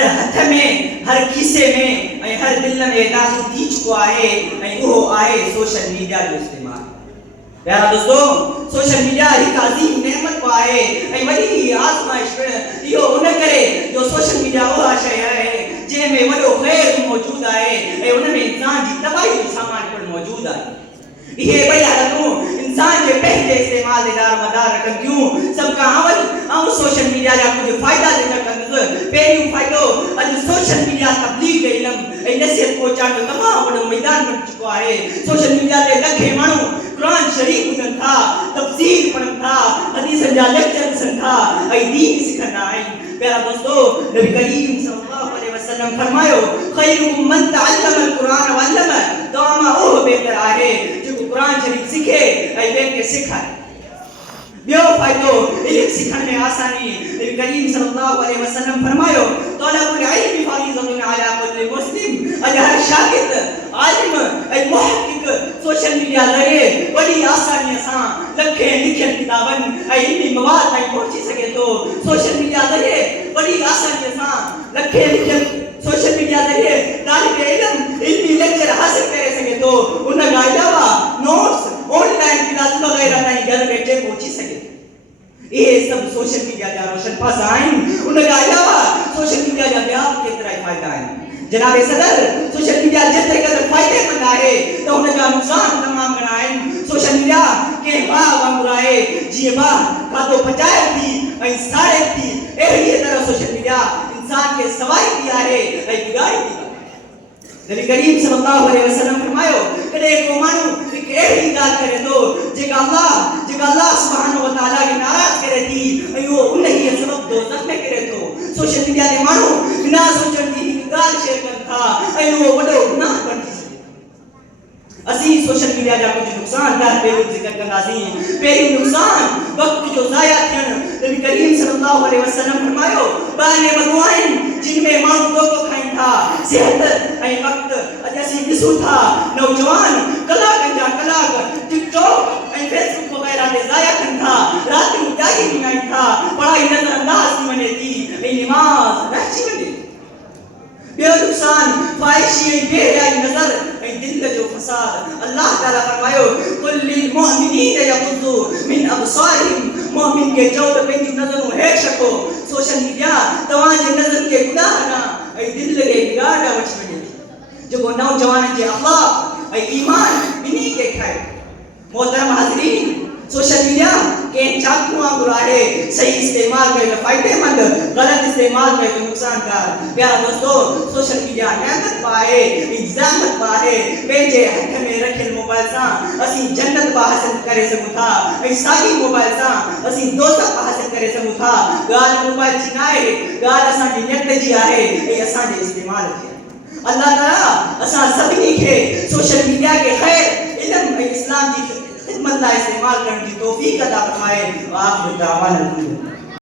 हर हथ में हर खीसे में ऐं हर दिल में दाख़िल थी चुको आहे ऐं उहो आहे सोशल मीडिया जो इस्तेमाल। प्यारा दोस्तों, सोशल मीडिया हिकु अज़ीम नेमत आहे ऐं वॾी आज़माइश पिणु इहो उन करे जो सोशल मीडिया उहा शइ आहे जंहिंमें वॾो ख़ैरु मौजूदु आहे ऐं उन में इंसान जी तबाही जो सामान पिणु मौजूदु आहे। इहे ॿई हालतूं इंसान जे पंहिंजे इस्तेमाल ते दारोमदार रखनि थियूं। सभ खां अवल ऐं सोशल मीडिया जा कुझु फ़ाइदा ज़िक्र कंदुसि। पहिरियों फ़ाइदो, अॼु सोशल मीडिया तबलीग इल्म ऐं नसीहत पहुचाइण जो तमामु वॾो मैदान बणी चुको आहे। सोशल मीडिया ते लखे माण्हू कुरान शरीफ़ ॿुधनि था, तफ़सीर पढ़नि था, हदीसनि जा लेक्चर ॾिसनि था ऐं दीन सिखंदा आहिनि। प्यारा दोस्तों, नबी करीम सल्लल्लाहु अलैहि वसल्लम फरमायो, खैरुकुम मन तअल्लमल कुरान व अल्लम, तव्हां उहो बहितर आहे जेको कुरान शरीफ़ सिखे ऐं ॿियनि खे सिखाए। ॿियो फ़ाइदो, इल्म सिखण में आसानी। नबी करीम सल्लल्लाहु अलैहि वसल्लम फरमायो, तलबुल इल्मि फरीज़तुन अला कुल्लि मुस्लिम। अॼु हर शागिर्द, आलिम ऐं मुहक़िक़ सोशल मीडिया ज़रिए वॾी आसानीअ सां लखे लिखियल किताबनि ऐं इल्मी मवाद ताईं पहुची सघे थो। सोशल मीडिया ज़रिए वॾी आसानीअ सां लखे लिखियल सोशल मीडिया ज़रिए तालिब इल्म इल्मी लेक्चर हासिल करे सघे थो। उन खां अलावा नोट्स, ऑनलाइन क्लास वग़ैरह ताईं घर वेठे पहुची सघे। इहे सभु सोशल मीडिया जा रोशन पासा आहिनि। उन खां अलावा सोशल मीडिया जा ॿिया बि केतिरा ई फ़ाइदा आहिनि। जनाब सदर, सोशल मीडिया जेतिरे क़दुरु फ़ाइदेमंद आहे त हुन जा नुक़सान तमामु घणा आहिनि। सोशल मीडिया कंहिं भाउ वांगुरु आहे, जीअं भाउ खाधो पचाए थी ऐं साड़े थी, अहिड़ीअ तरह सोशल मीडिया इंसान खे सवाईंदी आहे ऐं बिगाड़ींदी आहे। नबी करीम सल्लल्लाहु अलैहि वसल्लम फरमायो, कॾहिं को माण्हू हिकु अहिड़ी ॻाल्हि करे थो जेका अल्लाह सुब्हानहु व तआला खे नाराज़ करे थी ऐं उहो उन ई सबब दोज़ख में किरे थो। सोशल मीडिया ते माण्हू बिना सोचण जी हिकु ॻाल्हि शेयर कनि था ऐं उहो वॾो गुनाह बणिजी सघे। असीं सोशल मीडिया जा कुझु नुक़सान पहिरियों ज़िक्र कंदासीं। पहिरियों नुक़सान, वक़्त जो ज़ाया थियणु। नबी करीम सल्लल्लाहु अलैहि वसल्लम फरमायो, ॿ नेमतूं आहिनि जिन में माण्हू धोखो खाइनि था, सिहत ऐं वक़्त। अॼु असीं ॾिसूं था नौजवान कलाकनि जा कलाक टिकटॉक ऐं फेसबुक वग़ैरह ते ज़ाया कनि था, रातियूं जागी गुज़ारीनि था, पढ़ाई नज़रअंदाज़ थी वञे थी ऐं निमाज़ रहिजी वञे। ॿियो नुक़सान, ख़्वाहिशी ऐं बेहयाई नज़र ऐं दिल जो फ़साद। अल्लाह ताला फरमायो, कुल लिल मुअमिनीन यग़ुद्दू मिन अब्सारिहिम। मोमिन खे चओ त पंहिंजूं नज़रूं हेठि रखो। सोशल मीडिया तव्हांजे नज़र खे गुनाह न ऐं दिल खे बिगाड़ वठी वञे थी, जेको नौजवाननि जे अख़लाक़ ऐं ईमान ॿिन्ही खे ठाहे। मोहतरम हाज़रीन, सोशल मीडिया कंहिं चाकू वांगुरु आहे। सही इस्तेमाल कयो त फ़ाइदेमंद, ग़लति इस्तेमाल कयो त नुक़सानदार। प्यारा दोस्तों, सोशल मीडिया नेमत बि आहे, इज़ामत बि आहे। पंहिंजे हथ में रखियल मोबाइल सां असीं जन्नत बि हासिल करे सघूं था ऐं साॻी मोबाइल सां असीं दोज़ख बि हासिल करे सघूं था। ॻाल्हि मोबाइल जी न आहे, ॻाल्हि असांजी नियत जी आहे ऐं असांजे इस्तेमाल जी आहे। अल्लाह ताला असां सभिनी खे सोशल मीडिया के ख़ैर, इल्म ऐं इस्लाम जी खिदमत लाइ इस्तेमाल करण जी तौफ़ीक़ अता फरमाए। आख़िर दावाना।